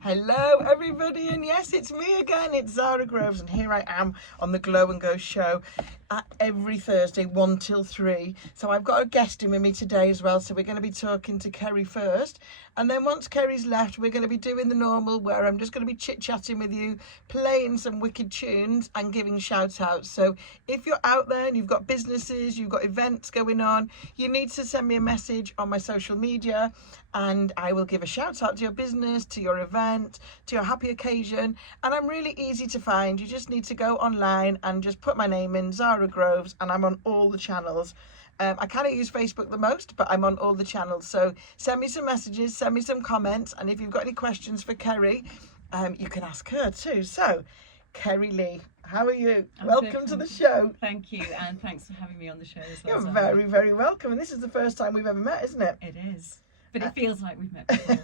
Hello everybody, and yes, it's me again, it's Zara Groves, and here I am on the Glow and Go show every Thursday 1 till 3. So I've got a guest in with me today as well, so we're going to be talking to Ceri first, and then once Ceri's left we're going to be doing the normal where I'm just going to be chit-chatting with you, playing some wicked tunes and giving shout outs. So if you're out there and you've got businesses, you've got events going on, you need to send me a message on my social media and I will give a shout out to your business, to your event, to your happy occasion. And I'm really easy to find. You just need to go online and just put my name in, Zara Groves, and I'm on all the channels. I kind of use Facebook the most, but I'm on all the channels. So send me some messages, send me some comments, and if you've got any questions for Ceri, you can ask her too. So, Ceri Lee, how are you? Welcome to the show. Thank you, and thanks for having me on the show as well. You're Zara. very, very welcome. And this is the first time we've ever met, isn't it? It is, but it feels like we've met before.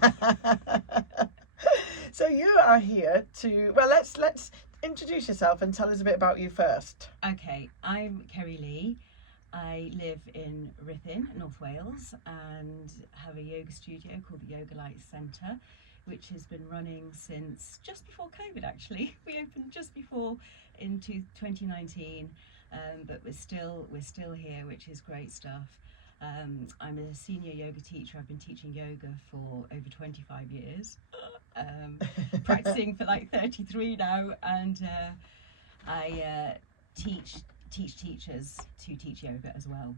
So you are here to, well, let's introduce yourself and tell us a bit about you first. Okay, I'm Ceri Lee. I live in Ruthin, North Wales, and have a yoga studio called the Yoga Light Centre, which has been running since just before COVID. Actually, we opened just before into 2019, but we're still here, which is great stuff. I'm a senior yoga teacher. I've been teaching yoga for over 25 years, practicing for like 33 now, and I teach teachers to teach yoga as well,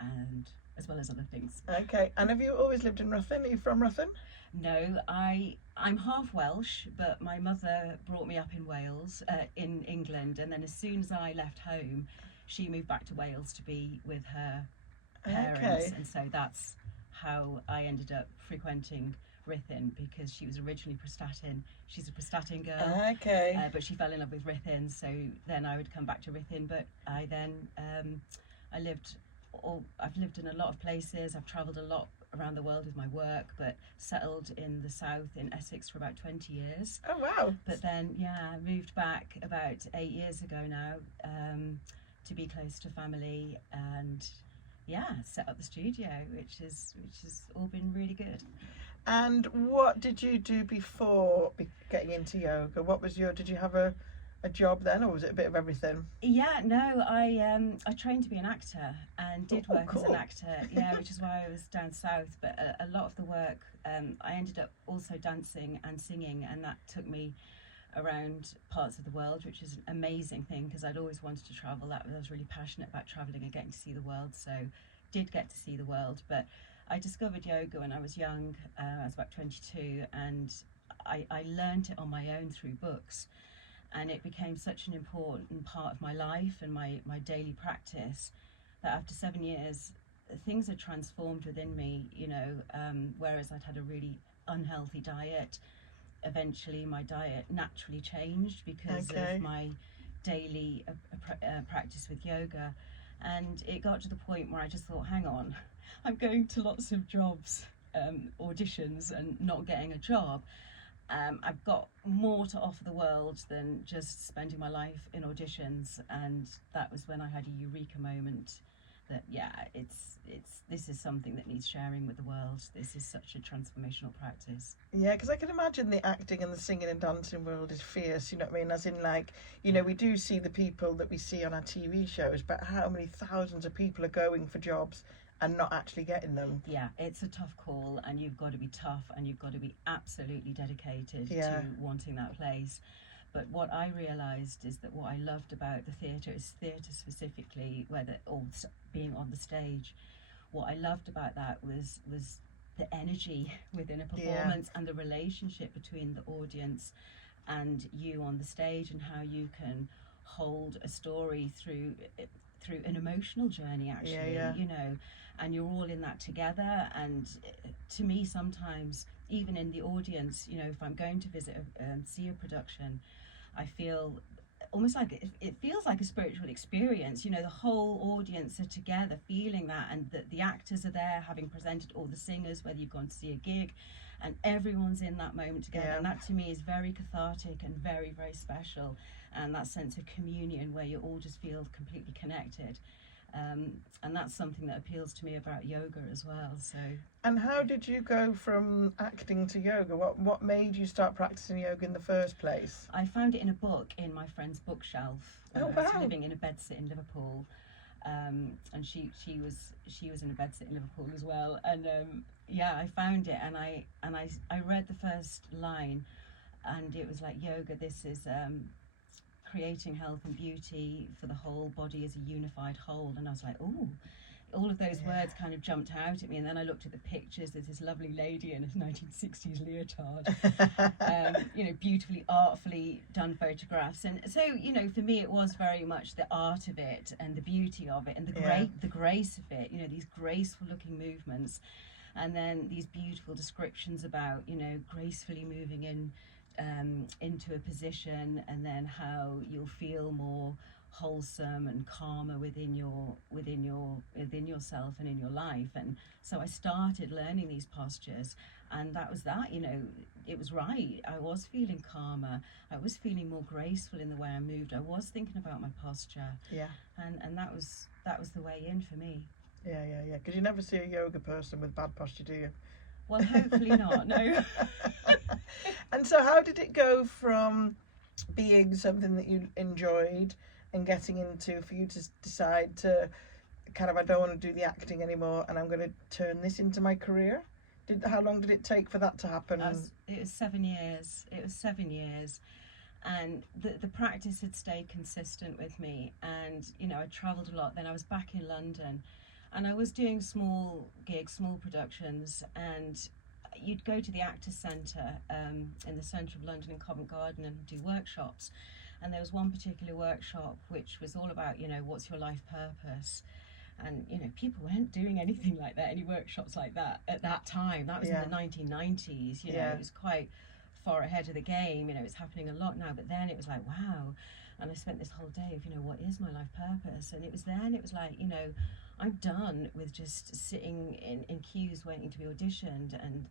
and as well as other things. Okay, and have you always lived in Ruthin? Are you from Ruthin? No, I'm half Welsh, but my mother brought me up in Wales, in England, and then as soon as I left home, she moved back to Wales to be with her parents, and so that's how I ended up frequenting Ruthin, because she was originally Prestatyn. She's a Prestatyn girl, but she fell in love with Ruthin, so then I would come back to Ruthin. But I then I've lived in a lot of places. I've travelled a lot around the world with my work, but settled in the south in Essex for about 20 years. Oh wow. But then I moved back about 8 years ago now, to be close to family, and set up the studio, which has all been really good. And what did you do before getting into yoga? What was did you have a job then, or was it a bit of everything? I trained to be an actor and did work cool. as an actor, which is why I was down south. But a lot of the work, I ended up also dancing and singing, and that took me around parts of the world, which is an amazing thing, because I'd always wanted to travel. I was really passionate about traveling and getting to see the world, so did get to see the world. But I discovered yoga when I was young. I was about 22, and I learned it on my own through books, and it became such an important part of my life and my daily practice that after 7 years things had transformed within me, whereas I'd had a really unhealthy diet. Eventually my diet naturally changed because of my daily practice with yoga, and it got to the point where I just thought, hang on, I'm going to lots of jobs, auditions, and not getting a job. I've got more to offer the world than just spending my life in auditions, and that was when I had a eureka moment that this is something that needs sharing with the world. This is such a transformational practice. Yeah, because I can imagine the acting and the singing and dancing world is fierce, you know what I mean? As in, like, we do see the people that we see on our TV shows, but how many thousands of people are going for jobs and not actually getting them? Yeah, it's a tough call, and you've got to be tough, and you've got to be absolutely dedicated to wanting that place. But what I realised is that what I loved about the theatre is theatre specifically, or being on the stage. What I loved about that was the energy within a performance, and the relationship between the audience and you on the stage, and how you can hold a story through an emotional journey, actually, and you're all in that together. And to me, sometimes even in the audience, if I'm going to visit see a production, I feel almost like it feels like a spiritual experience. The whole audience are together feeling that, and the actors are there having presented, all the singers, whether you've gone to see a gig, and everyone's in that moment together. And that to me is very cathartic and very, very special, and that sense of communion where you all just feel completely connected. And that's something that appeals to me about yoga as well. So, And how did you go from acting to yoga? What made you start practicing yoga in the first place? I found it in a book in my friend's bookshelf. Oh, I was wow. living in a bedsit in Liverpool, and she was in a bedsit in Liverpool as well. And yeah, I found it, and I read the first line, and it was like, yoga. This is creating health and beauty for the whole body as a unified whole. And I was like, oh, all of those words kind of jumped out at me. And then I looked at the pictures. There's this lovely lady in a 1960s leotard, beautifully, artfully done photographs. And so, for me, it was very much the art of it and the beauty of it and the grace of it, these graceful looking movements. And then these beautiful descriptions about, gracefully moving into a position, and then how you'll feel more wholesome and calmer within yourself and in your life. And so I started learning these postures, and that was that. It was right. I was feeling calmer. I was feeling more graceful in the way I moved. I was thinking about my posture. Yeah. And that was the way in for me. Yeah. Because you never see a yoga person with bad posture, do you? Well, hopefully not. No. And so how did it go from being something that you enjoyed and getting into, for you to decide to kind of, I don't want to do the acting anymore and I'm going to turn this into my career? How long did it take for that to happen? It was 7 years. It was 7 years. And the practice had stayed consistent with me. And, I travelled a lot. Then I was back in London. And I was doing small gigs, small productions, and you'd go to the Actors Centre in the centre of London in Covent Garden and do workshops. And there was one particular workshop which was all about, what's your life purpose? And, people weren't doing anything like that, any workshops like that at that time. That was in the 1990s, it was quite far ahead of the game. It's happening a lot now, but then it was like, wow. And I spent this whole day of, what is my life purpose? And it was like, I'm done with just sitting in queues waiting to be auditioned, and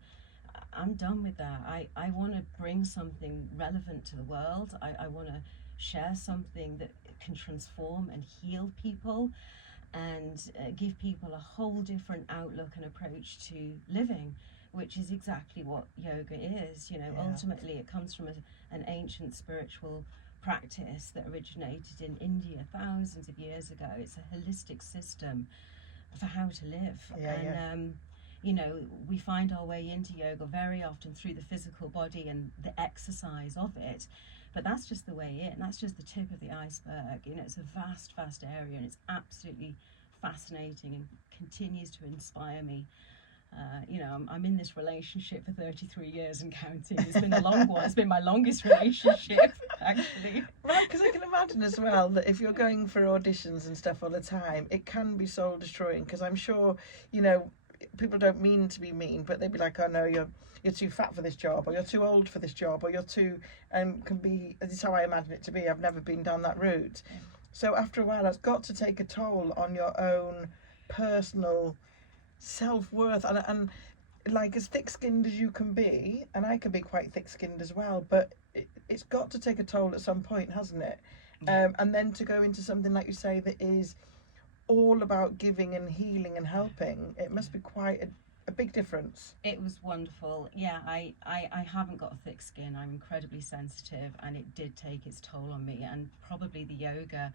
I'm done with that. I want to bring something relevant to the world. I want to share something that can transform and heal people, and give people a whole different outlook and approach to living, which is exactly what yoga is. Ultimately it comes from an ancient spiritual practice that originated in India thousands of years ago. It's a holistic system for how to live. We find our way into yoga very often through the physical body and the exercise of it, but that's just the way in. That's just the tip of the iceberg. It's a vast area, and it's absolutely fascinating and continues to inspire me. I'm in this relationship for 33 years and counting. It's been a long one. It's been my longest relationship, actually. Right, because I can imagine as well that if you're going for auditions and stuff all the time, it can be soul destroying, because I'm sure, people don't mean to be mean, but they'd be like, oh no, you're too fat for this job, or you're too old for this job, or you're too, can be, this is how I imagine it to be. I've never been down that route. So after a while, that's got to take a toll on your own personal self-worth, and like, as thick-skinned as you can be, and I can be quite thick-skinned as well, but it's got to take a toll at some point, hasn't it? And then to go into something like you say that is all about giving and healing and helping, it must be quite a big difference. It was wonderful. Yeah, I haven't got a thick skin. I'm incredibly sensitive, and it did take its toll on me, and probably the yoga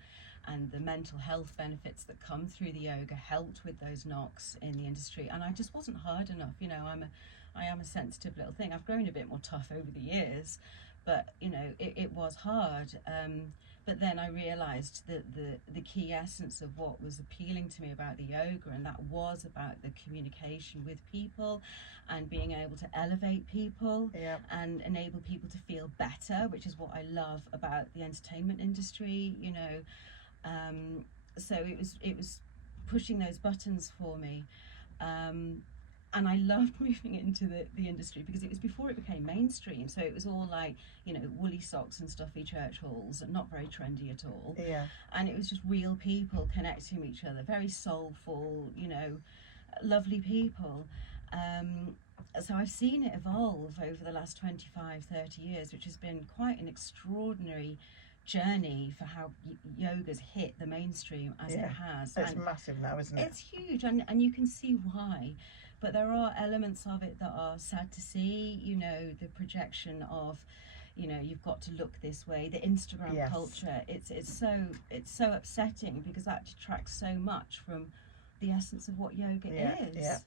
and the mental health benefits that come through the yoga helped with those knocks in the industry. And I just wasn't hard enough. I am a sensitive little thing. I've grown a bit more tough over the years, but it was hard. But then I realised that the key essence of what was appealing to me about the yoga, and that was about the communication with people and being able to elevate people and enable people to feel better, which is what I love about the entertainment industry. So it was pushing those buttons for me. And I loved moving into the industry because it was before it became mainstream. So it was all like, woolly socks and stuffy church halls, and not very trendy at all. Yeah. And it was just real people connecting with each other, very soulful, lovely people. So I've seen it evolve over the last 25, 30 years, which has been quite an extraordinary journey for how yoga's hit the mainstream as it has. It's And massive now, isn't it? it's huge, and you can see why. But there are elements of it that are sad to see. You know, the projection of, you know, you've got to look this way. The Instagram culture. It's so upsetting, because that detracts so much from the essence of what yoga is. Yeah.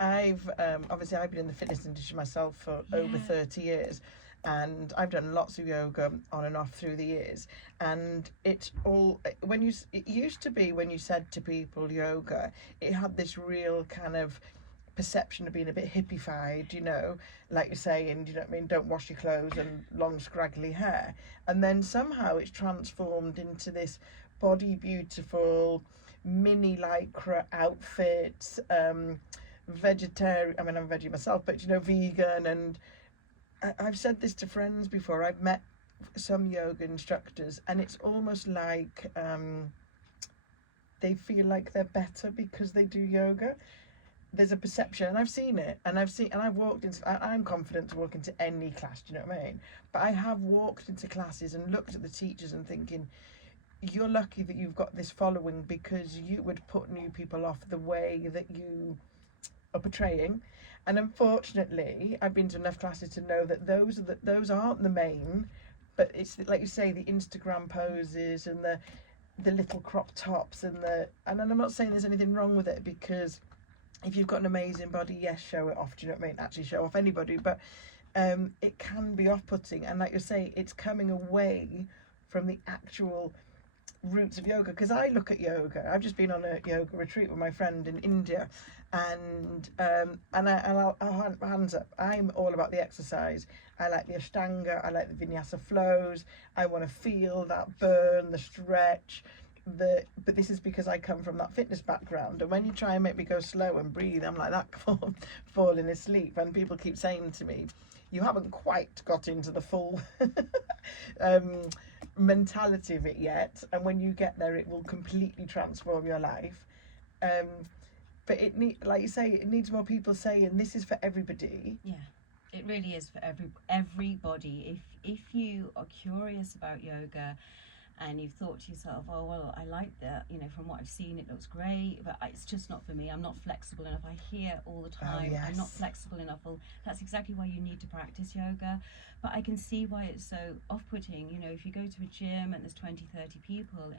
I've obviously I've been in the fitness industry myself for over 30 years, and I've done lots of yoga on and off through the years. And it's all, it used to be, when you said to people yoga, it had this real kind of perception of being a bit hippified, you know, like you're saying, you know what I mean, don't wash your clothes and long scraggly hair. And then somehow it's transformed into this body beautiful mini lycra outfits, vegetarian, I mean, I'm veggie myself, but you know, vegan. And I've said this to friends before. I've met some yoga instructors, and it's almost like they feel like they're better because they do yoga. There's a perception, and I've seen it, and I've walked into, I'm confident to walk into any class, do you know what I mean? But I have walked into classes and looked at the teachers and thinking, you're lucky that you've got this following, because you would put new people off the way that you are portraying. And unfortunately, I've been to enough classes to know that those aren't the main, but it's like you say, the Instagram poses and the little crop tops and and I'm not saying there's anything wrong with it, because if you've got an amazing body, yes, show it off, do you know what I mean? Actually show off anybody, but it can be off-putting. And like you say, it's coming away from the actual roots of yoga. Because I look at yoga, I've just been on a yoga retreat with my friend in India, and I'll hands up, I'm all about the exercise. I like the Ashtanga, I like the Vinyasa flows, I want to feel that burn, the stretch. But this is because I come from that fitness background, and when you try and make me go slow and breathe, I'm like that, falling asleep. And people keep saying to me, you haven't quite got into the full mentality of it yet, and when you get there it will completely transform your life. But like you say, it needs more people saying this is for everybody. Yeah, it really is for everybody. If you are curious about yoga, and you've thought to yourself, oh, well, I like that, you know, from what I've seen, it looks great, but it's just not for me. I'm not flexible enough. I hear all the time, I'm not flexible enough. Well, that's exactly why you need to practice yoga. But I can see why it's so off-putting. You know, if you go to a gym and there's 20, 30 people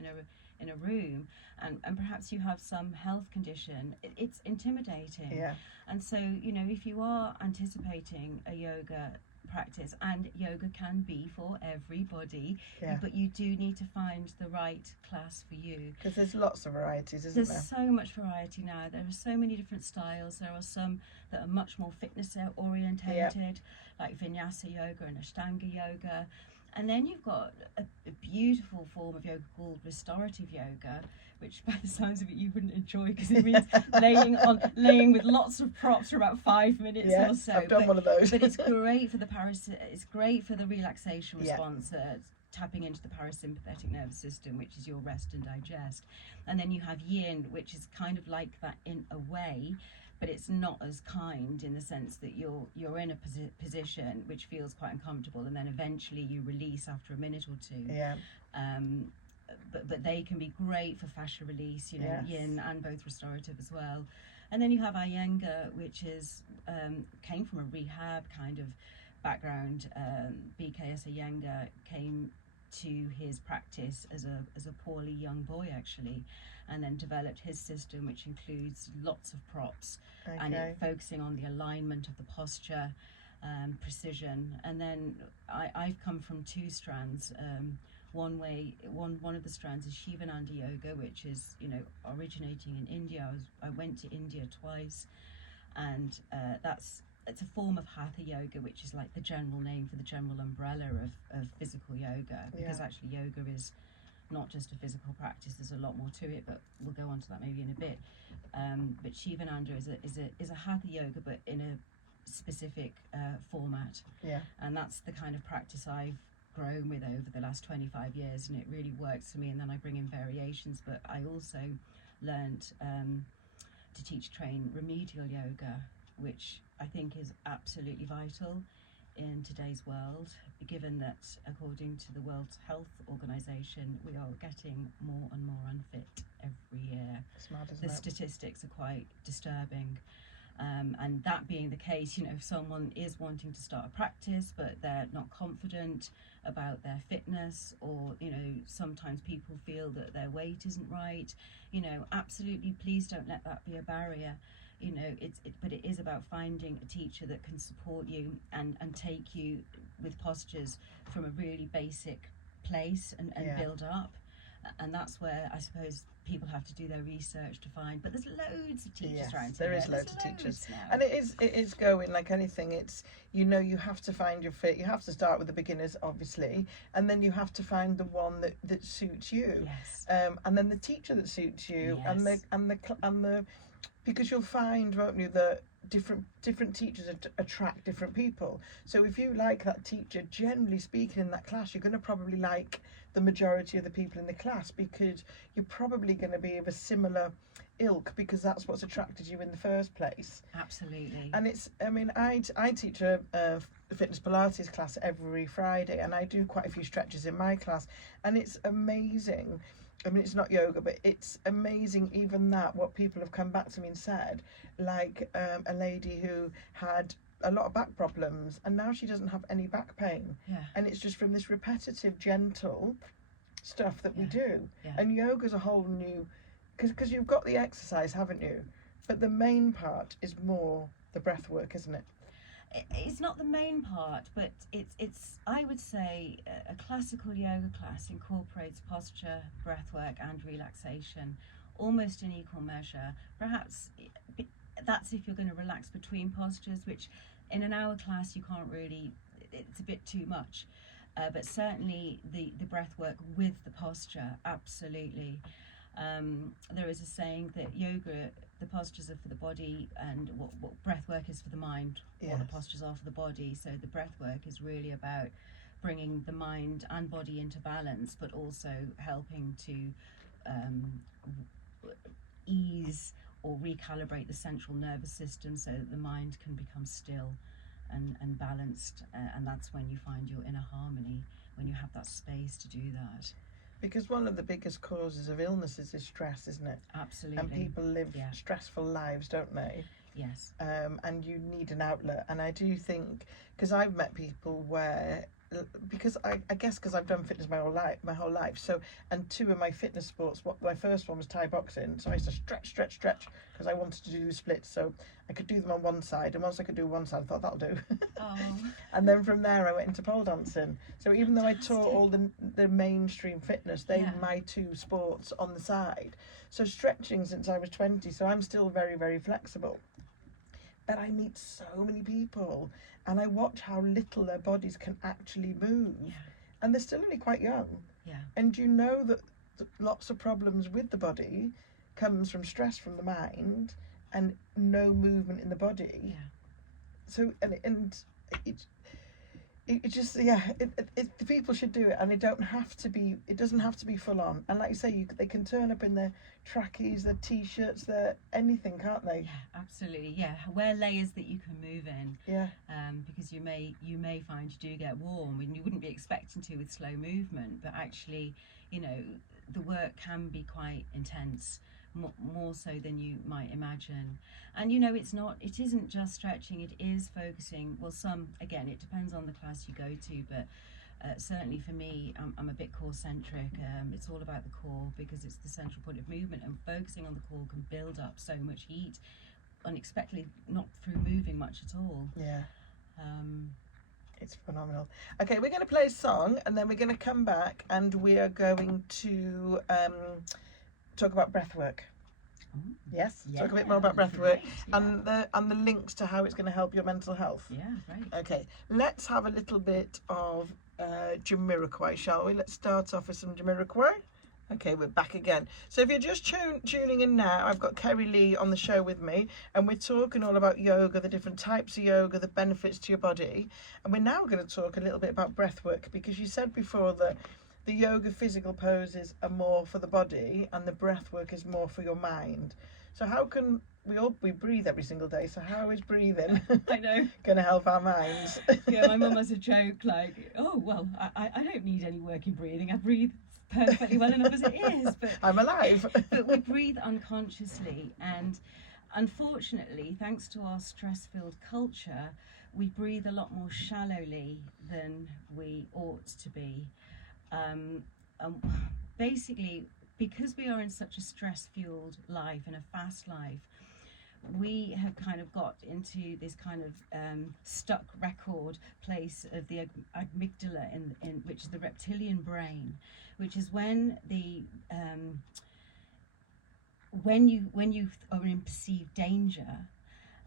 in a room, and perhaps you have some health condition, it's intimidating. Yeah. And so, you know, if you are anticipating a yoga practice, and yoga can be for everybody, but you do need to find the right class for you, because there's lots of varieties, isn't there? There's so much variety now. There are so many different styles. There are some that are much more fitness orientated, like Vinyasa yoga and Ashtanga yoga. And then you've got a beautiful form of yoga called restorative yoga, which by the sounds of it you wouldn't enjoy, because it means laying with lots of props for about 5 minutes or so. I've done one of those. But it's great for it's great for the relaxation response, tapping into the parasympathetic nervous system, which is your rest and digest. And then you have yin, which is kind of like that in a way, but it's not as kind, in the sense that you're in a position which feels quite uncomfortable, and then eventually you release after a minute or two. But they can be great for fascia release, you know, yin and both restorative as well. And then you have Iyengar, which is came from a rehab kind of background. BKS Iyengar came to his practice as a poorly young boy, actually, and then developed his system, which includes lots of props, and it focusing on the alignment of the posture, precision. And then I've come from two strands. One of the strands is Shivananda yoga, which is, you know, originating in India. I went to India twice, and it's a form of hatha yoga, which is like the general name for the general umbrella of physical yoga, because actually yoga is not just a physical practice. There's a lot more to it, but we'll go on to that maybe in a bit. But Shivananda is a hatha yoga, but in a specific format. And that's the kind of practice I've grown with over the last 25 years, and it really works for me. And then I bring in variations, but I also learned to train remedial yoga, which I think is absolutely vital in today's world, given that according to the World Health Organization, we are getting more and more unfit every year. It's mad, isn't The it? statistics are quite disturbing. And that being the case, you know, if someone is wanting to start a practice but they're not confident about their fitness, or, you know, sometimes people feel that their weight isn't right, you know, absolutely, please don't let that be a barrier. You know, but it is about finding a teacher that can support you and take you with postures from a really basic place and build up. And that's where I suppose people have to do their research to find. But there's loads of teachers around here. There is loads of teachers, now. and it is going like anything. It's, you know, you have to find your fit. You have to start with the beginners, obviously, and then you have to find the one that suits you. Yes. And then the teacher that suits you, Yes. and the because you'll find, won't you, that different teachers attract different people. So if you like that teacher, generally speaking, in that class, you're going to probably like the majority of the people in the class, because you're probably going to be of a similar ilk, because that's what's attracted you in the first place. Absolutely. And it's, I mean, I teach a fitness Pilates class every Friday, and I do quite a few stretches in my class, and it's amazing. I mean, it's not yoga, but it's amazing, even that, what people have come back to me and said, like a lady who had a lot of back problems, and now she doesn't have any back pain. Yeah. And it's just from this repetitive, gentle stuff that we do. Yeah. And yoga's a whole new, because you've got the exercise, haven't you? But the main part is more the breath work, isn't it? It's not the main part, but it's I would say a classical yoga class incorporates posture, breath work and relaxation almost in equal measure. Perhaps that's if you're going to relax between postures, which in an hour class you can't really, it's a bit too much. But certainly the breath work with the posture, absolutely. There is a saying that yoga, the postures are for the body, and what breath work is for the mind, Yes. what the postures are for the body. So the breath work is really about bringing the mind and body into balance, but also helping to ease or recalibrate the central nervous system so that the mind can become still and balanced. And that's when you find your inner harmony, when you have that space to do that. Because one of the biggest causes of illnesses is stress, isn't it? Absolutely. And people live stressful lives, don't they? Yes. And you need an outlet. And I do think, because I've met people where, because I guess because I've done fitness my whole life. So, and two of my fitness sports, my first one was Thai boxing. So I used to stretch, because I wanted to do the splits. So I could do them on one side, and once I could do one side, I thought that'll do. Oh. And then from there I went into pole dancing. So even though I taught all the mainstream fitness, they were my two sports on the side. So stretching since I was 20, so I'm still very, very flexible. But I meet so many people, and I watch how little their bodies can actually move. Yeah. And they're still only quite young. Yeah. And you know that lots of problems with the body comes from stress from the mind and no movement in the body. Yeah. So, and it just, the people should do it, and it doesn't have to be full on. And like you say, they can turn up in their trackies, their t-shirts, their anything, can't they? Yeah, absolutely. Yeah, wear layers that you can move in. Yeah. Because you may find you do get warm, and you wouldn't be expecting to with slow movement, but actually, you know, the work can be quite intense, more so than you might imagine. And you know, it isn't just stretching, it is focusing. Well, again, it depends on the class you go to, but certainly for me, I'm a bit core centric. It's all about the core, because it's the central point of movement, and focusing on the core can build up so much heat unexpectedly, not through moving much at all. Yeah. It's phenomenal. Okay, we're going to play a song, and then we're going to come back, and we are going to talk about breath work. Ooh. Yes, Yeah, talk a bit more about breath work, great, yeah. and the links to how it's going to help your mental health. Yeah, right. Okay, let's have a little bit of Jamiroquai, shall we? Let's start off with some Jamiroquai. Okay, we're back again. So if you're just tuning in now, I've got Ceri Lee on the show with me, and we're talking all about yoga, the different types of yoga, the benefits to your body. And we're now going to talk a little bit about breath work, because you said before that the yoga physical poses are more for the body and the breath work is more for your mind. So how can we breathe every single day, so how is breathing I know. going to help our minds? Yeah, my mum has a joke like, oh, well, I don't need any working breathing. I breathe perfectly well enough as it is. But I'm alive. but we breathe unconsciously, and unfortunately, thanks to our stress-filled culture, we breathe a lot more shallowly than we ought to be. Um, Basically, because we are in such a stress-fueled life, in a fast life, we have kind of got into this kind of stuck record place of the amygdala, in which is the reptilian brain, which is when you are in perceived danger,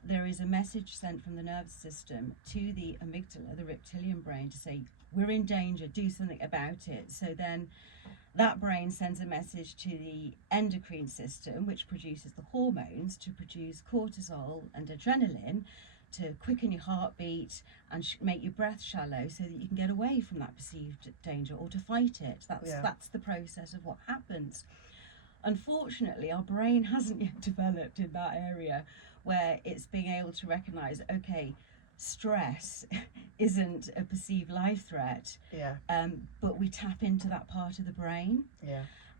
there is a message sent from the nervous system to the amygdala, the reptilian brain, to say, we're in danger, do something about it. So then that brain sends a message to the endocrine system, which produces the hormones to produce cortisol and adrenaline to quicken your heartbeat and make your breath shallow so that you can get away from that perceived danger or to fight it. That's the process of what happens. Unfortunately, our brain hasn't yet developed in that area where it's being able to recognize, okay, stress isn't a perceived life threat, but we tap into that part of the brain.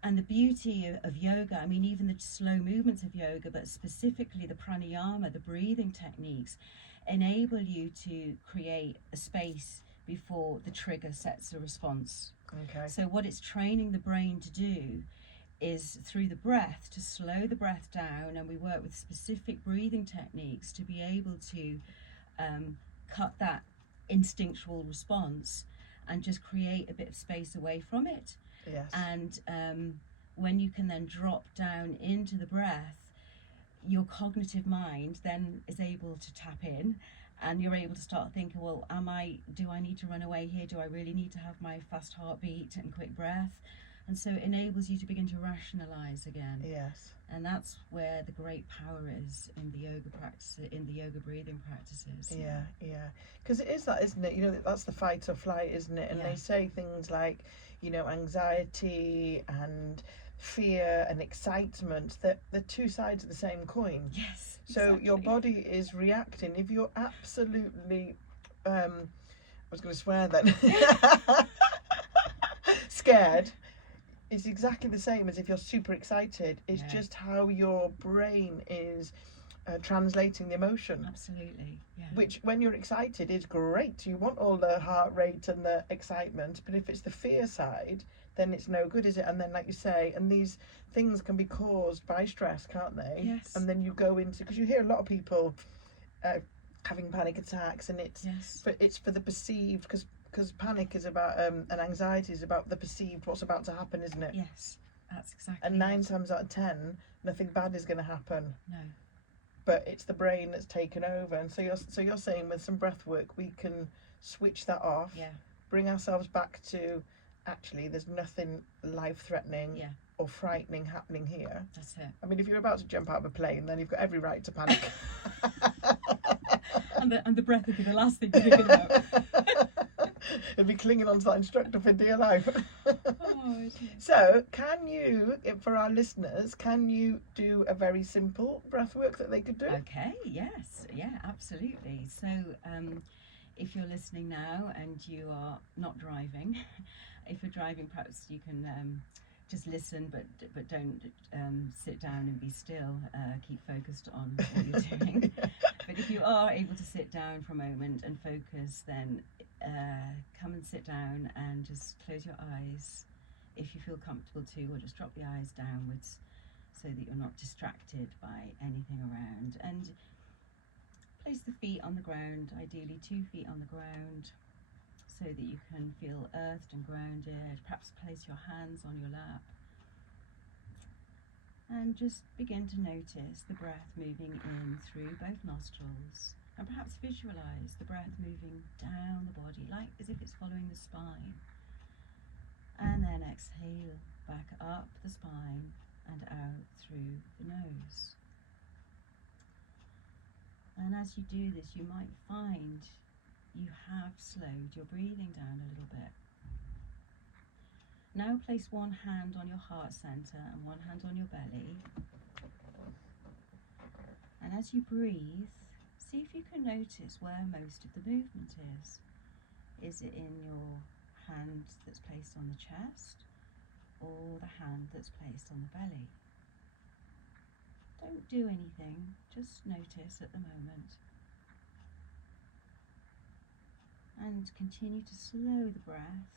And the beauty of yoga, I mean, even the slow movements of yoga, but specifically the pranayama, the breathing techniques, enable you to create a space before the trigger sets a response. So what it's training the brain to do is, through the breath, to slow the breath down, and we work with specific breathing techniques to be able to cut that instinctual response and just create a bit of space away from it. And when you can then drop down into the breath, your cognitive mind then is able to tap in, and you're able to start thinking, well, do I need to run away here? Do I really need to have my fast heartbeat and quick breath? And so it enables you to begin to rationalize again. And that's where the great power is in the yoga practice, in the yoga breathing practices. Because it is that, isn't it? You know, that's the fight or flight, isn't it? And they say things like, you know, anxiety and fear and excitement, that they're two sides of the same coin. So your body is reacting. If you're absolutely I was going to swear then scared, it's exactly the same as if you're super excited. It's just how your brain is translating the emotion. Which, when you're excited, is great. You want all the heart rate and the excitement, but if it's the fear side, then it's no good, is it? And then, like you say, and these things can be caused by stress, can't they? And then you go into, because you hear a lot of people having panic attacks, and but it's for the perceived, because panic is about and anxiety is about the perceived, what's about to happen, isn't it? That's exactly. And 9 times out of 10, nothing bad is going to happen. No. But it's the brain that's taken over. And so you're saying with some breath work we can switch that off, bring ourselves back to, actually, there's nothing life-threatening or frightening happening here. That's it. I mean, if you're about to jump out of a plane, then you've got every right to panic. and the breath would be the last thing you're thinking about. It'd be clinging on to that instructor for dear life. So, can you, for our listeners, can you do a very simple breath work that they could do? Okay, yes, absolutely. So, if you're listening now and you are not driving, if you're driving, perhaps you can just listen, but don't sit down and be still. Keep focused on what you're doing. But if you are able to sit down for a moment and focus, then come and sit down and just close your eyes if you feel comfortable to, or just drop the eyes downwards so that you're not distracted by anything around. And place the feet on the ground, ideally 2 feet on the ground, so that you can feel earthed and grounded. Perhaps place your hands on your lap. And just begin to notice the breath moving in through both nostrils, and perhaps visualize the breath moving down the body, like as if it's following the spine. And then exhale back up the spine and out through the nose. And as you do this, you might find you have slowed your breathing down a little bit. Now place one hand on your heart center and one hand on your belly. And as you breathe, see if you can notice where most of the movement is. Is it in your hand that's placed on the chest, or the hand that's placed on the belly? Don't do anything, just notice at the moment. And continue to slow the breath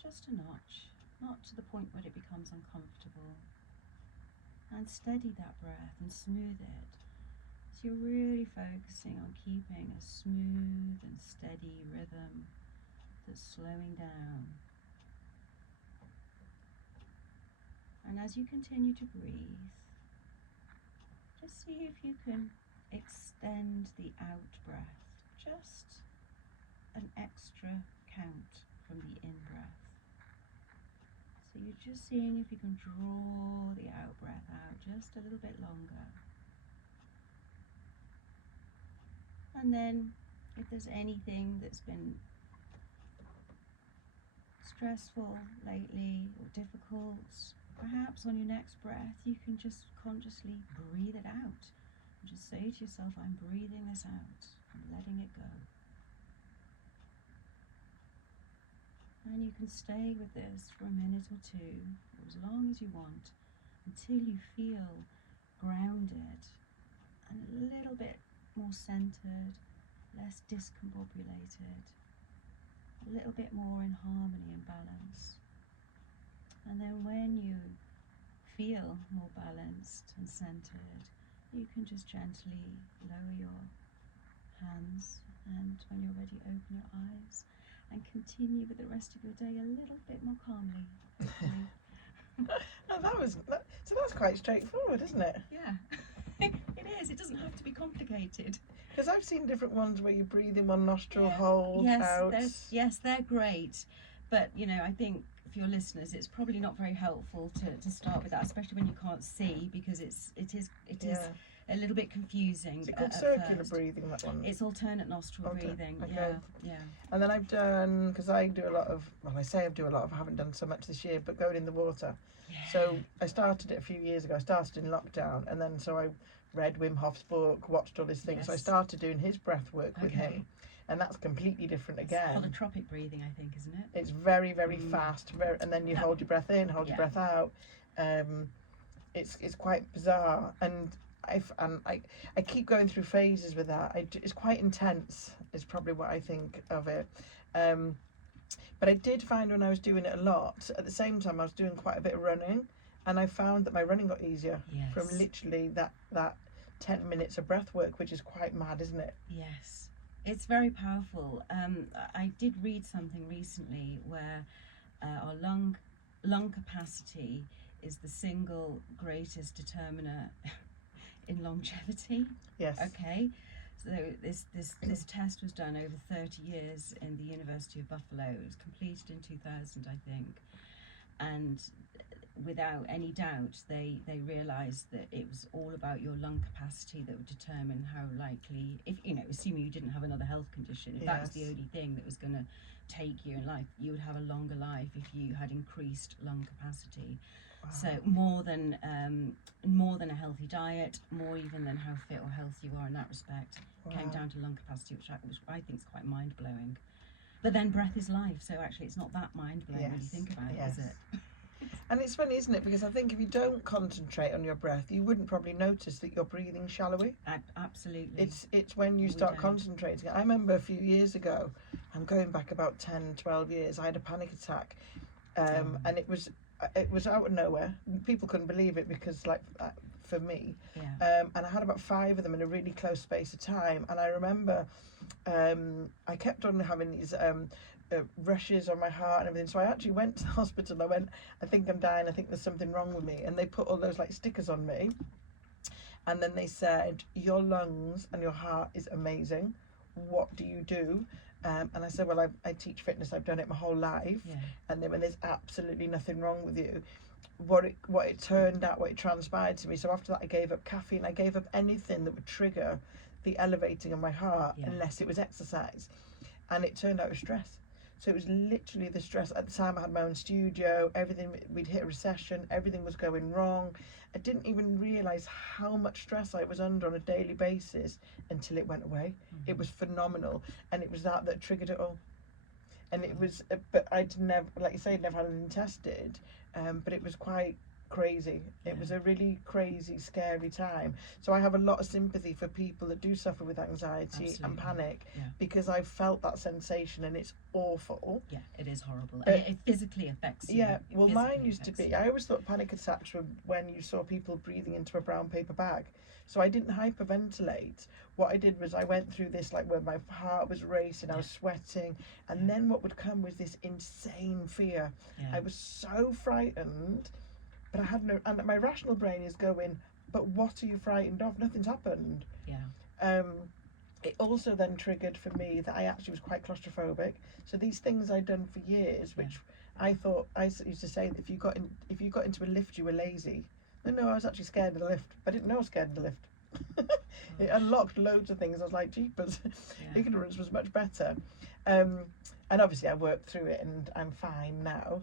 just a notch, not to the point where it becomes uncomfortable. And steady that breath and smooth it. So you're really focusing on keeping a smooth and steady rhythm that's slowing down. And as you continue to breathe, just see if you can extend the out breath, just an extra count from the in breath. So you're just seeing if you can draw the out breath out just a little bit longer. And then if there's anything that's been stressful lately or difficult, perhaps on your next breath you can just consciously breathe it out. And just say to yourself, I'm breathing this out. I'm letting it go. And you can stay with this for a minute or two, or as long as you want, until you feel grounded and a little bit more centered, less discombobulated, a little bit more in harmony and balance. And then when you feel more balanced and centered, you can just gently lower your hands, and when you're ready, open your eyes and continue with the rest of your day a little bit more calmly. Oh, so that's quite straightforward, isn't it? Yeah, it is. It doesn't have to be complicated. Because I've seen different ones where you breathe in one nostril, hold Yes, out. yes, they're great. But, you know, I think for your listeners, it's probably not very helpful to start with that, especially when you can't see, because it is a little bit confusing. Is it called circular breathing, that one? It's alternate nostril breathing. Okay. Yeah. And then I've done, because I do a lot of, well, I say I do a lot of, I haven't done so much this year, but going in the water. Yeah. So I started it a few years ago. I started in lockdown, and then so I read Wim Hof's book, watched all his things. Yes. So I started doing his breath work with him, and that's completely different again. It's holotropic breathing, I think, isn't it? It's very, very fast, and then you hold your breath in, hold your breath out. It's quite bizarre, and I keep going through phases with that. It's quite intense, is probably what I think of it. But I did find when I was doing it a lot, at the same time I was doing quite a bit of running, and I found that my running got easier from literally that 10 minutes of breath work, which is quite mad, isn't it? Yes, it's very powerful. I did read something recently where our lung capacity is the single greatest determiner in longevity. Yes. Okay. So this test was done over 30 years in the University of Buffalo. It was completed in 2000, I think. And without any doubt, they realised that it was all about your lung capacity that would determine how likely, if assuming you didn't have another health condition, if that was the only thing that was going to take you in life, you would have a longer life if you had increased lung capacity. Wow. So more than a healthy diet, more even than how fit or healthy you are in that respect, came down to lung capacity, which I think is quite mind blowing. But then breath is life, so actually it's not that mind blowing when you think about it, is it? And it's funny, isn't it? Because I think if you don't concentrate on your breath, you wouldn't probably notice that you're breathing shallowly. Absolutely. It's when you start concentrating. I remember a few years ago, I'm going back about 10, 12 years, I had a panic attack. And it was out of nowhere. People couldn't believe it because, for me. Yeah. And I had about 5 of them in a really close space of time. And I remember I kept on having these rushes on my heart and everything. So I actually went to the hospital. I think I'm dying. I think there's something wrong with me. And they put all those stickers on me. And then they said, your lungs and your heart is amazing. What do you do? And I said, well, I teach fitness. I've done it my whole life. Yeah. And then when there's absolutely nothing wrong with you, what it turned out, what it transpired to me. So after that, I gave up caffeine. I gave up anything that would trigger the elevating of my heart unless it was exercise. And it turned out it was stress. So it was literally the stress. At the time I had my own studio, everything, we'd hit a recession, everything was going wrong. I didn't even realise how much stress I was under on a daily basis until it went away. It was phenomenal, and it was that triggered it all. And it was, but I'd never, like you say, never had anything tested, but it was quite crazy. It was a really crazy, scary time. So I have a lot of sympathy for people that do suffer with anxiety and panic, because I've felt that sensation, and it's awful. Yeah, it is horrible. And it physically affects you. Yeah, well, mine used to be, I always thought panic attacks were when you saw people breathing into a brown paper bag. So I didn't hyperventilate. What I did was I went through this, like, where my heart was racing, I was sweating, and then what would come was this insane fear. I was so frightened, but I had no, and my rational brain is going, but what are you frightened of? Nothing's happened. It also then triggered for me that I actually was quite claustrophobic. So these things I'd done for years, which I thought, I used to say that if you got into a lift, you were lazy. No, I was actually scared of the lift. I didn't know I was scared of the lift. It unlocked loads of things. I was like, jeepers, ignorance was much better. And obviously I worked through it, and I'm fine now.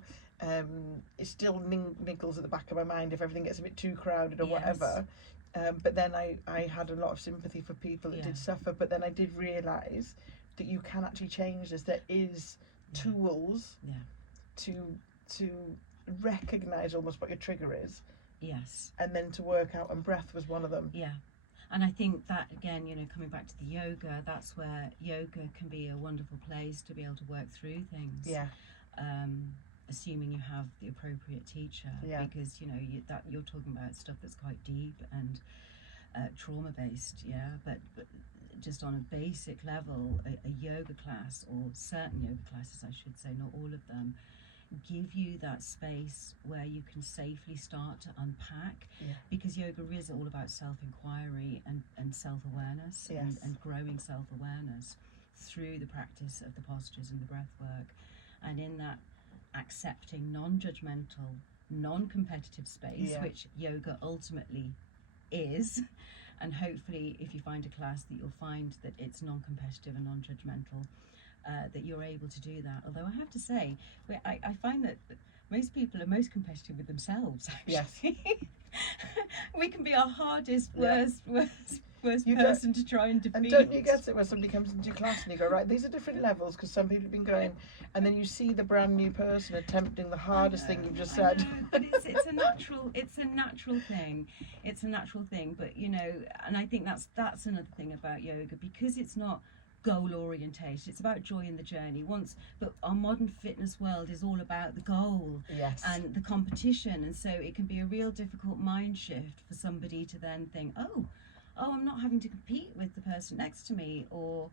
It still niggles at the back of my mind if everything gets a bit too crowded or whatever. But then I had a lot of sympathy for people that did suffer. But then I did realise that you can actually change this. There is tools to recognise almost what your trigger is. Yes. And then to work out, and breath was one of them. Yeah. And I think that, again, you know, coming back to the yoga, that's where yoga can be a wonderful place to be able to work through things. Yeah. Assuming you have the appropriate teacher, because, you know, you're talking about stuff that's quite deep and trauma based, but just on a basic level, a yoga class, or certain yoga classes, I should say, not all of them, give you that space where you can safely start to unpack, because yoga is all about self-inquiry and self-awareness, and growing self-awareness through the practice of the postures and the breath work, and in that accepting non-judgmental, non-competitive space, which yoga ultimately is. And hopefully if you find a class that you'll find that it's non-competitive and non-judgmental, that you're able to do that. Although I have to say, I find that most people are most competitive with themselves, actually. We can be our hardest, worst person to try and defeat. And don't you get it when somebody comes into your class and you go, right, these are different levels, because some people have been going, and then you see the brand new person attempting the hardest thing you've just said. But it's a natural thing. It's a natural thing. But, you know, and I think that's another thing about yoga, because it's not goal orientated, it's about joy in the journey. But our modern fitness world is all about the goal and the competition, and so it can be a real difficult mind shift for somebody to then think, oh, I'm not having to compete with the person next to me, or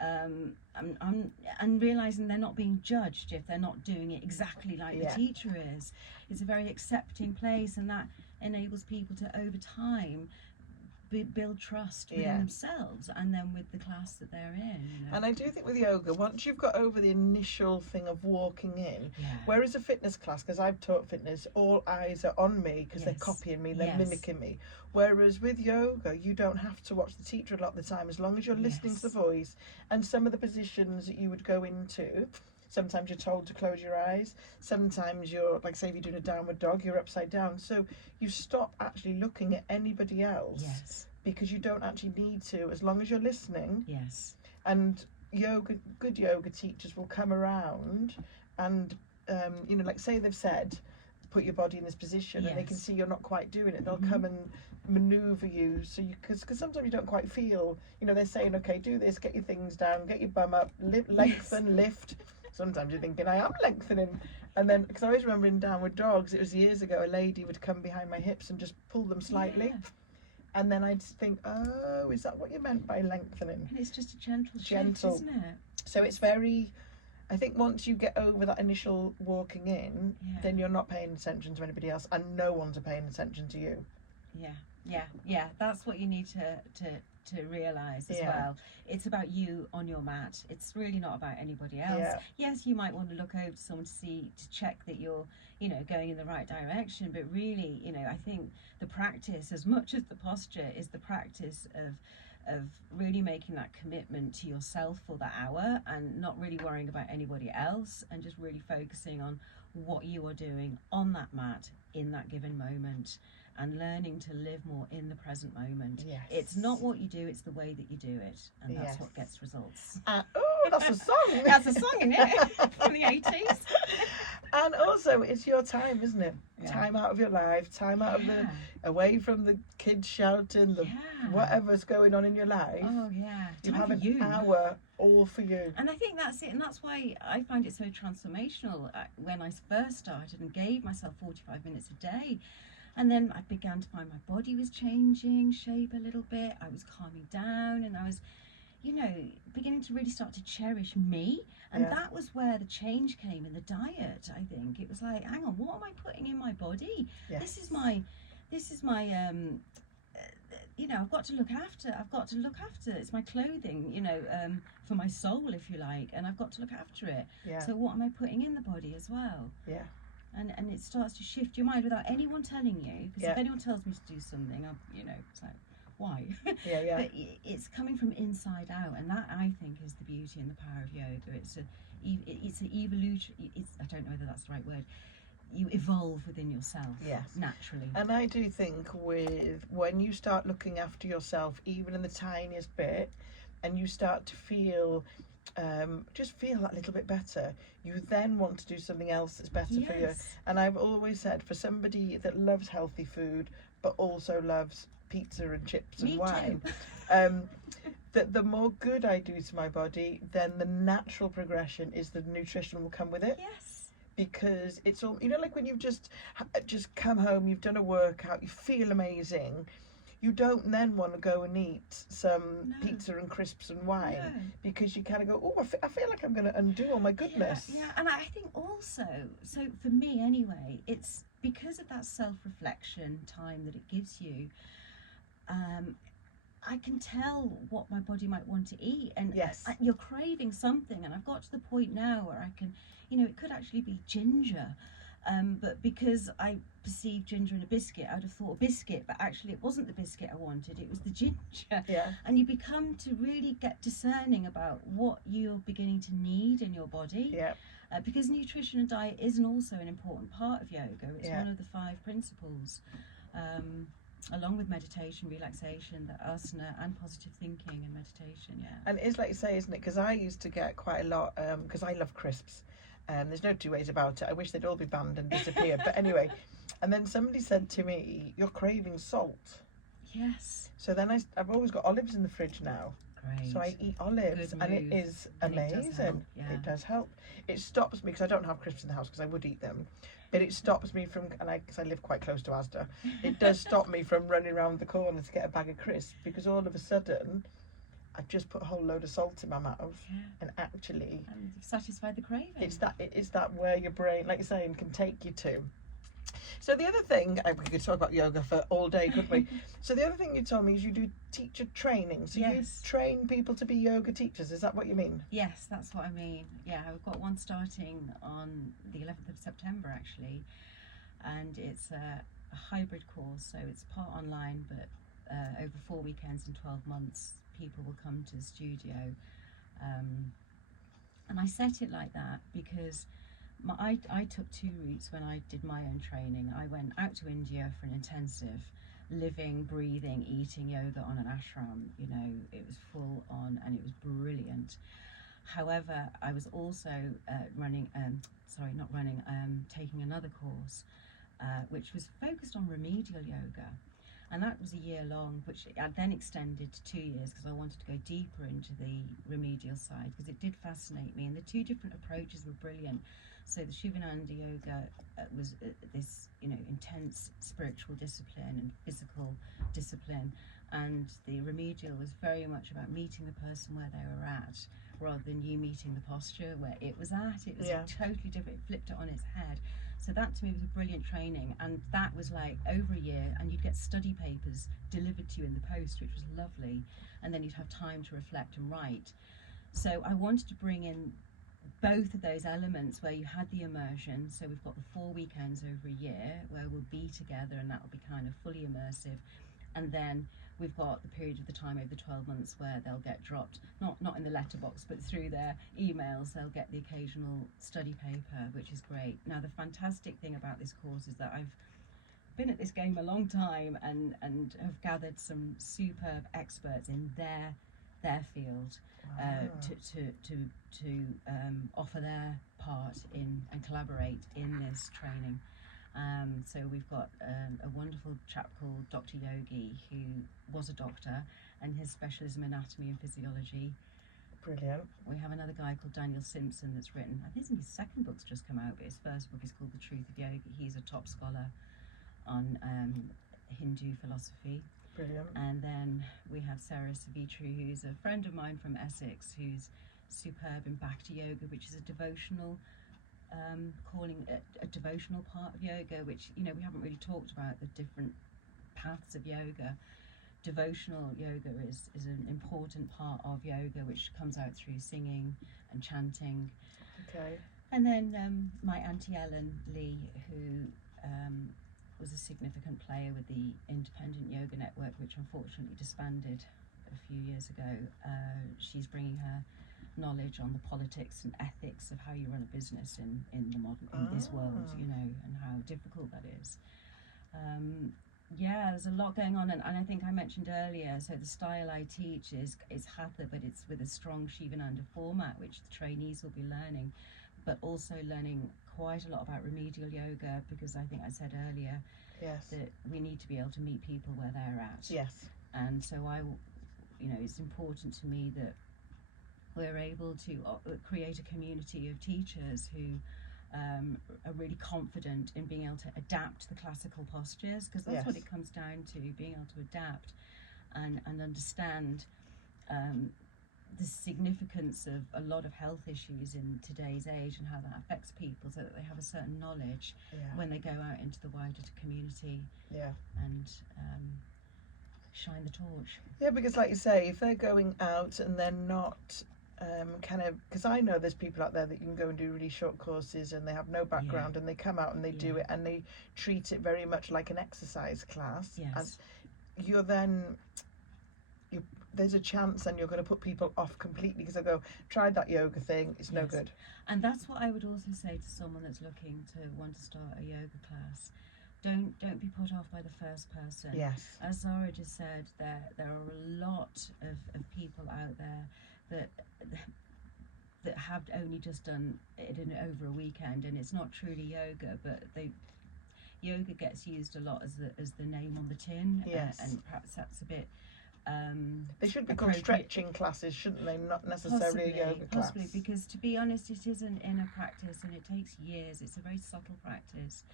and realizing they're not being judged if they're not doing it exactly like the teacher is. It's a very accepting place, and that enables people to, over time, build trust within themselves, and then with the class that they're in, you know? And I do think with yoga, once you've got over the initial thing of walking in, whereas a fitness class, because I've taught fitness, all eyes are on me, because they're copying me, they're mimicking me. Whereas with yoga, you don't have to watch the teacher a lot of the time, as long as you're listening to the voice. And some of the positions that you would go into, sometimes you're told to close your eyes, sometimes you're, like, say if you're doing a downward dog, you're upside down, so you stop actually looking at anybody else, because you don't actually need to, as long as you're listening. And good yoga teachers will come around and you know, like, say they've said put your body in this position, and they can see you're not quite doing it, they'll come and maneuver you, so you, because sometimes you don't quite feel, you know, they're saying, okay, do this, get your things down, get your bum up, lengthen, lift. Sometimes you're thinking, I am lengthening. And then, because I always remember in downward dogs, it was years ago, a lady would come behind my hips and just pull them slightly. And then I'd think, oh, is that what you meant by lengthening? And it's just a gentle shift, isn't it? So it's very, I think once you get over that initial walking in, then you're not paying attention to anybody else, and no one's paying attention to you. Yeah. That's what you need to realise as well. It's about you on your mat. It's really not about anybody else. Yes, you might want to look over to someone to check that you're, you know, going in the right direction, but really, you know, I think the practice, as much as the posture, is the practice of of really making that commitment to yourself for that hour and not really worrying about anybody else, and just really focusing on what you are doing on that mat in that given moment, and learning to live more in the present moment. Yes. It's not what you do, it's the way that you do it, and that's Yes. what gets results. Oh, that's a song. That's a song, isn't it? From the 80s. And also, it's your time, isn't it? Yeah. Time out of your life, time out of the, away from the kids shouting, the whatever's going on in your life. Oh yeah, You time have for an you. hour all for you. And I think that's it, and that's why I find it so transformational. When I first started and gave myself 45 minutes a day, and then I began to find my body was changing shape a little bit, I was calming down, and I was, you know, beginning to really start to cherish me. And that was where the change came in the diet. I think it was like, hang on, what am I putting in my body? Yes. This is my you know, I've got to look after, it's my clothing, you know, for my soul, if you like, and I've got to look after it. So what am I putting in the body as well? And it starts to shift your mind without anyone telling you, because if anyone tells me to do something, you know, it's like, why? But it's coming from inside out, and that, I think, is the beauty and the power of yoga. It's an evolution. I don't know whether that's the right word. You evolve within yourself naturally. And I do think when you start looking after yourself, even in the tiniest bit, and you start to feel just feel that little bit better, you then want to do something else that's better for you. And I've always said, for somebody that loves healthy food but also loves pizza and chips and wine, that the more good I do to my body, then the natural progression is the nutrition will come with it. Because it's all, you know, like when you've just come home, you've done a workout, you feel amazing, you don't then want to go and eat some pizza and crisps and wine, because you kind of go, oh, I feel like I'm going to undo all my goodness. And I think also, so for me anyway, it's because of that self-reflection time that it gives you. I can tell what my body might want to eat, and you're craving something, and I've got to the point now where I can, you know, it could actually be ginger, but because I perceived ginger in a biscuit, I'd have thought a biscuit, but actually it wasn't the biscuit I wanted, it was the ginger. And you become to really get discerning about what you're beginning to need in your body, because nutrition and diet isn't also an important part of yoga. It's one of the 5 principles. Along with meditation, relaxation, the asana, and positive thinking and meditation, And it's like you say, isn't it? Because I used to get quite a lot, because I love crisps. There's no two ways about it. I wish they'd all be banned and disappear. But anyway, and then somebody said to me, you're craving salt. So then I've always got olives in the fridge now. So I eat olives, and it is amazing. It does help. It stops me, because I don't have crisps in the house, because I would eat them. But it stops me from, because I live quite close to Asda, it does stop me from running around the corner to get a bag of crisps, because all of a sudden I've just put a whole load of salt in my mouth, and actually, and you've satisfied the craving. It's that where your brain, like you're saying, can take you to. So the other thing, we could talk about yoga for all day, couldn't we? So the other thing you told me is you do teacher training. So you train people to be yoga teachers. Is that what you mean? Yes, that's what I mean. Yeah, I've got one starting on the 11th of September actually, and it's a hybrid course. So it's part online, but over 4 weekends and 12 months, people will come to the studio. And I set it like that because I took 2 routes when I did my own training. I went out to India for an intensive, living, breathing, eating yoga on an ashram. You know, it was full on and it was brilliant. However, I was also taking another course, which was focused on remedial yoga. And that was a year long, which I then extended to 2 years because I wanted to go deeper into the remedial side, because it did fascinate me. And the 2 different approaches were brilliant. So the Shivananda yoga was this, you know, intense spiritual discipline and physical discipline, and the remedial was very much about meeting the person where they were at, rather than you meeting the posture where it was at. It was totally different. It flipped it on its head. So that to me was a brilliant training, and that was like over a year, and you'd get study papers delivered to you in the post, which was lovely, and then you'd have time to reflect and write. So I wanted to bring in both of those elements where you had the immersion. So we've got the 4 weekends over a year where we'll be together, and that will be kind of fully immersive, and then we've got the period of the time over the 12 months where they'll get dropped, not in the letterbox, but through their emails, they'll get the occasional study paper, which is great. Now, the fantastic thing about this course is that I've been at this game a long time and have gathered some superb experts in their field to offer their part in and collaborate in this training. So we've got a wonderful chap called Dr. Yogi, who was a doctor, and his specialism anatomy and physiology. Brilliant. We have another guy called Daniel Simpson that's written, I think his second book's just come out, but his first book is called The Truth of Yoga. He's a top scholar on Hindu philosophy. Brilliant. And then we have Sarah Savitri, who's a friend of mine from Essex, who's superb in Bhakti Yoga, which is a devotional calling a devotional part of yoga, which, you know, we haven't really talked about the different paths of yoga. Devotional yoga is an important part of yoga, which comes out through singing and chanting. Okay. And then my auntie Ellen Lee, who was a significant player with the Independent Yoga Network, which unfortunately disbanded a few years ago. She's bringing her knowledge on the politics and ethics of how you run a business in this world, you know, and how difficult that is. Yeah, there's a lot going on, and I think I mentioned earlier, so the style I teach is Hatha, but it's with a strong Shivananda format, which the trainees will be learning, but also learning quite a lot about remedial yoga, because I think I said earlier that we need to be able to meet people where they're at. Yes. And so it's important to me that we're able to create a community of teachers who are really confident in being able to adapt the classical postures, because that's what it comes down to, being able to adapt and understand the significance of a lot of health issues in today's age and how that affects people, so that they have a certain knowledge when they go out into the wider community and shine the torch. Yeah, because like you say, if they're going out and they're not because I know there's people out there that you can go and do really short courses and they have no background and they come out and they do it and they treat it very much like an exercise class. Yes. And you're there's a chance then you're going to put people off completely because they go, tried that yoga thing, it's no good. And that's what I would also say to someone that's looking to want to start a yoga class. Don't be put off by the first person. Yes. As Zara just said, there are a lot of people out there that have only just done it over a weekend, and it's not truly yoga, but yoga gets used a lot as the name on the tin. And perhaps that's a bit they should be called stretching classes, shouldn't they? Not necessarily a yoga class. Possibly, because to be honest, it is an inner practice and it takes years. It's a very subtle practice.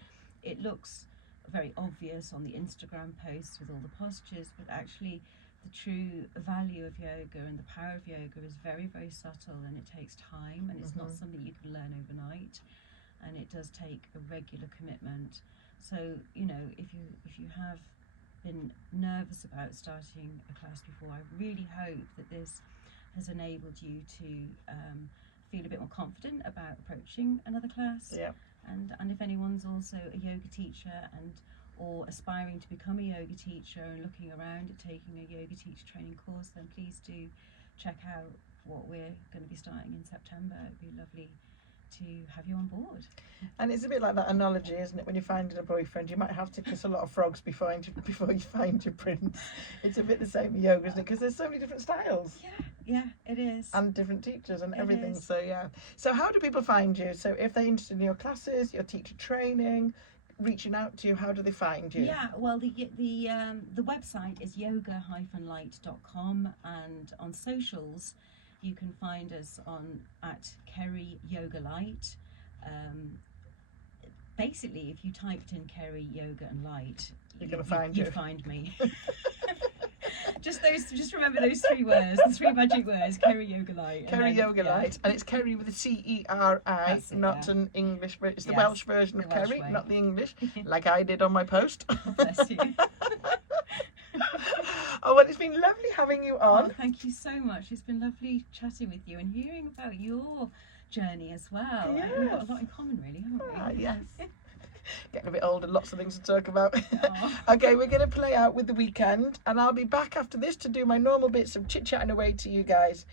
It looks very obvious on the Instagram posts with all the postures, but actually the true value of yoga and the power of yoga is very, very subtle, and it takes time, and it's not something you can learn overnight, and it does take a regular commitment. So, you know, if you have been nervous about starting a class before, I really hope that this has enabled you to feel a bit more confident about approaching another class. And if anyone's also a yoga teacher or aspiring to become a yoga teacher and looking around at taking a yoga teacher training course, then please do check out what we're going to be starting in September. It'd be lovely to have you on board. And it's a bit like that analogy, isn't it? When you're finding a boyfriend, you might have to kiss a lot of frogs before you find your prince. It's a bit the same with yoga, isn't it? Because there's so many different styles. Yeah, it is. And different teachers and everything. Is. So So how do people find you? So if they're interested in your classes, your teacher training, reaching out to you, how do they find you? Yeah, well, the website is yoga-light.com, and on socials you can find us at Ceri Yoga Light. Basically, if you typed in Ceri Yoga and Light, you'd find me. Just remember those three words, the three magic words: Ceri Yoga Light. Ceri Yoga Light, and it's Ceri with a CERI, not an English. It's the Welsh version of Ceri, not the English, like I did on my post. Bless you. Oh, well, it's been lovely having you on. Oh, thank you so much. It's been lovely chatting with you and hearing about your journey as well. Yes. We've got a lot in common, really, haven't we? Yes. Getting a bit older, lots of things to talk about. Aw. Okay, we're going to play out with the weekend, and I'll be back after this to do my normal bits of chit-chatting away to you guys.